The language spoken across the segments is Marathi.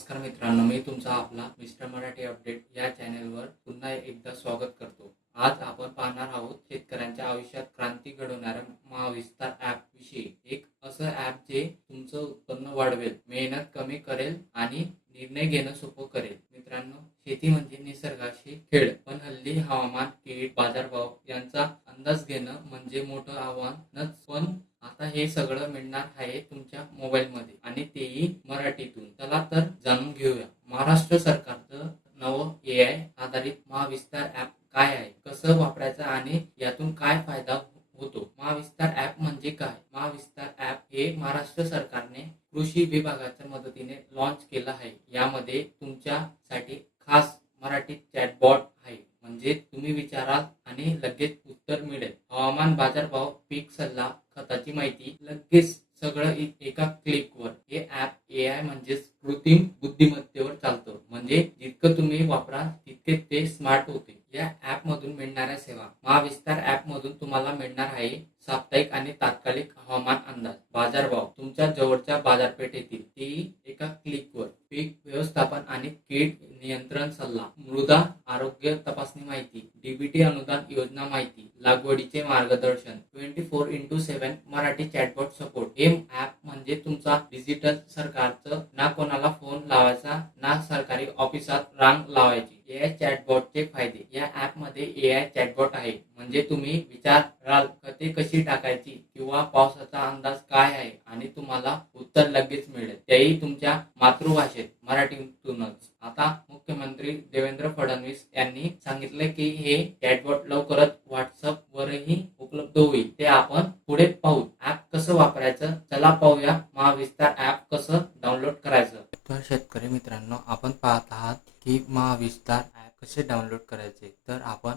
नमस्कार मित्रांनो मी तुमचा आपला मिस्टर मराठी अपडेट या चॅनेलवर पुन्हा एकदा स्वागत करतो. आज आपण पाहणार आहोत शेतकऱ्यांच्या आयुष्यात क्रांती घडवणाऱ्या महाविस्तार ऍप विषयी. एक असं ऍप जे तुमचं उत्पन्न वाढवेल मेहनत कमी करेल आणि निर्णय घेणं सोपं करेल. मित्रांनो शेती म्हणजे निसर्गाशी खेळ पण हल्ली हवामान कीड बाजारभाव यांचा अंदाज घेणं म्हणजे मोठं आव्हानच. पण आता हे सगळं मिळणार आहे तुमच्या मोबाईलमध्ये आणि तेही मराठीतून. चला तर जाणून घेऊया. महाराष्ट्र सरकारचं नवं ए आय आधारित महाविस्तार ऍप काय आहे? कसं वापरायचं आणि यातून काय फायदा होतो? महाविस्तार ऍप म्हणजे काय? महाविस्तार ऍप हे महाराष्ट्र सरकारने कृषी विभागाच्या मदतीने लॉन्च केलं आहे. यामध्ये तुमच्यासाठी खास मराठी चॅटबॉट आहे. म्हणजे तुम्ही विचाराल आणि लगेच उत्तर मिळेल. हवामान बाजारभाव पीक सल्ला खताची माहिती लगेच सगळं एका क्लिकवर. हे ऍप ए आय म्हणजेच कृत्रिम बुद्धिमत्तेवर चालतं. म्हणजे जितकं तुम्ही वापरा तितके ते स्मार्ट होते. या ऍप मधून मिळणाऱ्या सेवा. महाविस्तार ऍप मधून तुम्हाला मिळणार आहे साप्ताहिक आणि तात्कालिक हवामान अंदाज. बाजारभाव. तुमच्या जवळच्या बाजारपेठेतील ती एका क्लिकवर पीक व्यवस्थापन आणि कीड नियंत्रण सल्ला. मृदा आरोग्य तपासणी माहिती. डीबीटी अनुदान योजना माहिती. लागवडीचे मार्गदर्शन. Twenty four into seven Marathi chatbot support हे ऍप म्हणजे तुमचा डिजिटल सरकारचं ना कोणाला फोन लावायचा ना सरकारी ऑफिसात रांग लावायची ए आय चॅटबॉटचे फायदे या ऍप मध्ये ए आय चॅटबॉट आहे. म्हणजे तुम्ही विचाराल खते कशी टाकायची किंवा पावसाचा अंदाज काय आहे आणि तुम्हाला उत्तर लगेच मिळेल. तेही तुमच्या मातृभाषेत मराठीतूनच. आता मुख्यमंत्री देवेंद्र फडणवीस यांनी सांगितले की हे चॅटबॉट लवकरच व्हॉट्सअप वरही उपलब्ध होईल. ते आपण पुढे पाहू. ऍप कसं वापरायचं? चला पाहूया महाविस्तार ऍप कसं डाउनलोड करायचं. तर शेतकरी मित्रांनो आपण पाहत आहात की महाविस्तार ऍप कसे डाउनलोड करायचे. तर आपण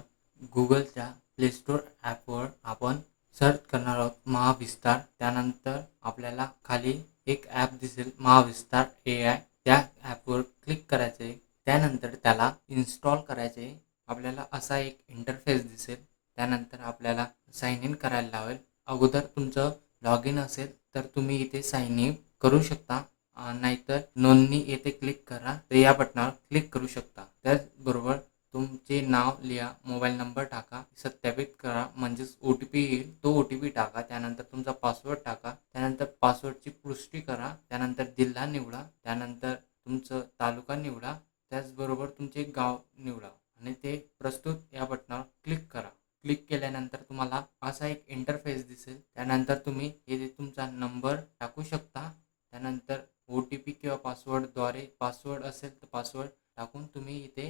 गुगलच्या प्लेस्टोर ॲपवर आपण सर्च करणार आहोत महाविस्तार. त्यानंतर आपल्याला खाली एक ॲप दिसेल महाविस्तार ए आय. त्या ॲपवर क्लिक करायचे. त्यानंतर त्याला इन्स्टॉल करायचे. आपल्याला असा एक इंटरफेस दिसेल. त्यानंतर आपल्याला साईन इन करायला लावेल. अगोदर तुमचं लॉग इन असेल तर तुम्ही इथे साईन इन करू शकता. नाहीतर नोंदणी येथे क्लिक करा. तर या बटनावर क्लिक करू शकता. त्याचबरोबर तुमचे नाव लिहा मोबाईल नंबर टाका. सत्यापित करा. म्हणजेच ओ टी पी येईल. तो ओ टी पी टाका. त्यानंतर तुमचा पासवर्ड टाका. त्यानंतर पासवर्डची पुष्टी करा. त्यानंतर जिल्हा निवडा. त्यानंतर तुमचं तालुका निवडा. त्याचबरोबर तुमचे गाव निवडा. आणि ते प्रस्तुत या बटनावर क्लिक करा. क्लिक केल्यानंतर तुम्हाला असा एक इंटरफेस दिसेल. त्यानंतर तुम्ही येथे तुमचा नंबर टाकू शकता त्यानंतर ओ टी पी किंवा पासवर्डद्वारे पासवर्ड असेल तर पासवर्ड टाकून तुम्ही इथे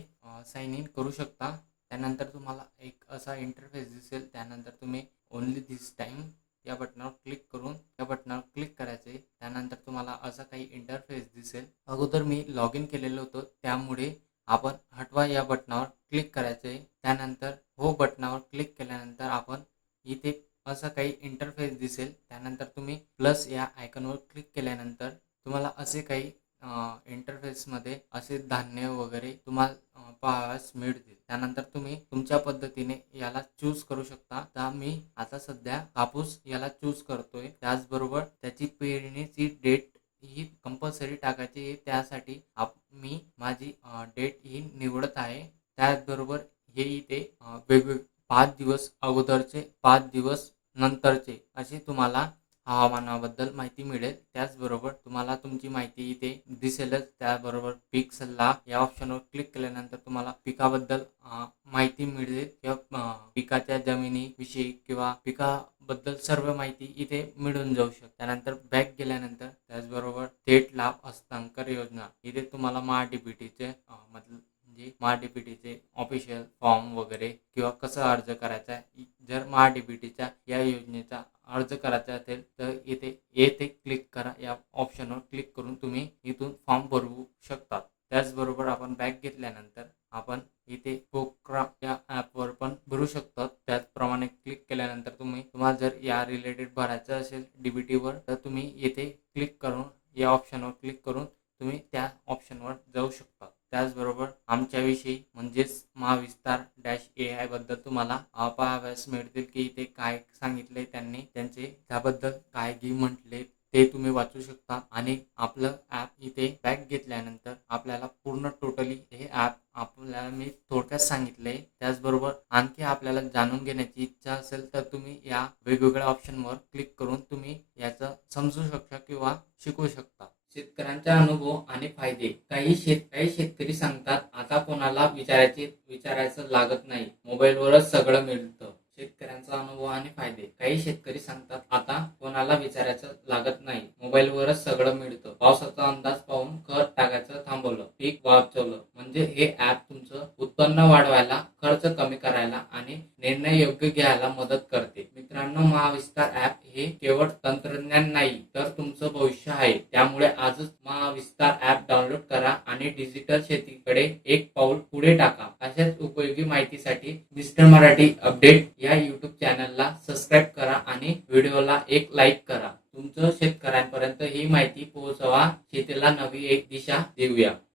साइन इन करू शकता. त्यानंतर तुम्हाला एक असा इंटरफेस दिसेल. त्यानंतर तुम्ही ओनली दिस टाईम या बटनावर क्लिक करून या बटनावर क्लिक करायचे. त्यानंतर तुम्हाला असा काही इंटरफेस दिसेल. अगोदर मी लॉग इन केलेलं होतं. त्यामुळे आपण हटवा या बटनावर क्लिक करायचे. त्यानंतर हो बटनावर क्लिक केल्यानंतर आपण इथे असं काही इंटरफेस दिसेल. त्यानंतर तुम्ही प्लस या आयकॉनवर क्लिक केल्यानंतर तुम्हाला असे काही इंटरफेसमध्ये असे धान्य वगैरे तुम्हाला अं, पाहावयास मिळतील. त्यानंतर तुम्ही तुमच्या पद्धतीने याला चूज करू शकता. तर मी आता सध्या कापूस याला चूज करतोय. त्याचबरोबर त्याची पेरणीची डेट ही कंपल्सरी टाकायची आहे. त्यासाठी आप मी माझी डेट ही निवडत आहे. त्याचबरोबर हे इथे वेगवेगळे वेगवेग पाच दिवस अगोदरचे पाच दिवस नंतरचे असे तुम्हाला हवामानाबद्दल माहिती मिळेल. त्याचबरोबर तुम्हाला तुमची माहिती इथे दिसेलच. त्याबरोबर पीक सल्ला या ऑप्शनवर क्लिक केल्यानंतर तुम्हाला पिकाबद्दल माहिती मिळेल किंवा पिकाच्या जमिनीविषयी किंवा पिकाबद्दल सर्व माहिती इथे मिळून जाऊ शकते. त्यानंतर बॅक गेल्यानंतर त्याचबरोबर थेट लाभ हस्तांतर योजना. इथे तुम्हाला महाडीबीटीचे म्हणजे महाडीबीटीचे ऑफिशियल फॉर्म वगैरे किंवा कसा अर्ज करायचा आहे जर महाडीबीटीच्या या योजनेचा अर्ज करायचा असेल तर इथे येथे क्लिक करा. या ऑप्शनवर क्लिक करून तुम्ही इथून फॉर्म भरवू शकता. त्याचबरोबर आपण बॅग घेतल्यानंतर आपण इथे पोक्रा या ॲपवर पण भरू शकतात त्याचप्रमाणे क्लिक केल्यानंतर तुम्ही तुम्हाला जर या रिलेटेड भरायचं असेल डीबीटीवर तर तुम्ही येथे क्लिक करून या ऑप्शनवर क्लिक तुम्हाला अपावयास मिळतील की ते काय सांगितले त्यांनी त्यांचे त्याबद्दल काय गी म्हटले ते तुम्ही वाचू शकता. आणि आपलं ॲप इथे बॅक घेतल्यानंतर आपल्याला पूर्ण टोटली हे ॲप आपल्याला मी थोडक्यात सांगितले. त्याचबरोबर आणखी आपल्याला जाणून घेण्याची इच्छा असेल तर तुम्ही या वेगवेगळ्या ऑप्शनवर क्लिक करून तुम्ही याचं समजू शकता किंवा शिकू शकता. शेतकऱ्यांचा अनुभव आणि फायदे. काही शेत काही शेतकरी सांगतात आता कोणाला विचारायचे विचारायचं लागत नाही. मोबाईलवरच सगळं मिळतं. शेतकऱ्यांचा अनुभव आणि फायदे. काही शेतकरी सांगतात आता कोणाला विचारायचं लागत नाही. मोबाईलवरच सगळं मिळतं. पावसाचा अंदाज पाहून खत टाकायचं थांबवलं. पीक वाचवलं. म्हणजे हे ऍप तुमचं उत्पन्न वाढवायला खर्च कमी करायला आणि निर्णय योग्य घ्यायला मदत महाविस्तार ऍप हे केवळ तंत्रज्ञान नाही तर तुमचं भविष्य आहे. त्यामुळे आजच महाविस्तार ऍप डाउनलोड करा आणि डिजिटल शेतीकडे एक पाऊल पुढे टाका. अशाच उपयोगी माहितीसाठी मिस्टर मराठी अपडेट या युट्यूब चॅनलला सबस्क्राईब करा आणि व्हिडिओला एक लाईक करा. तुमचं शेतकऱ्यांपर्यंत ही माहिती पोहोचवा. शेतीला नवी एक दिशा देऊया.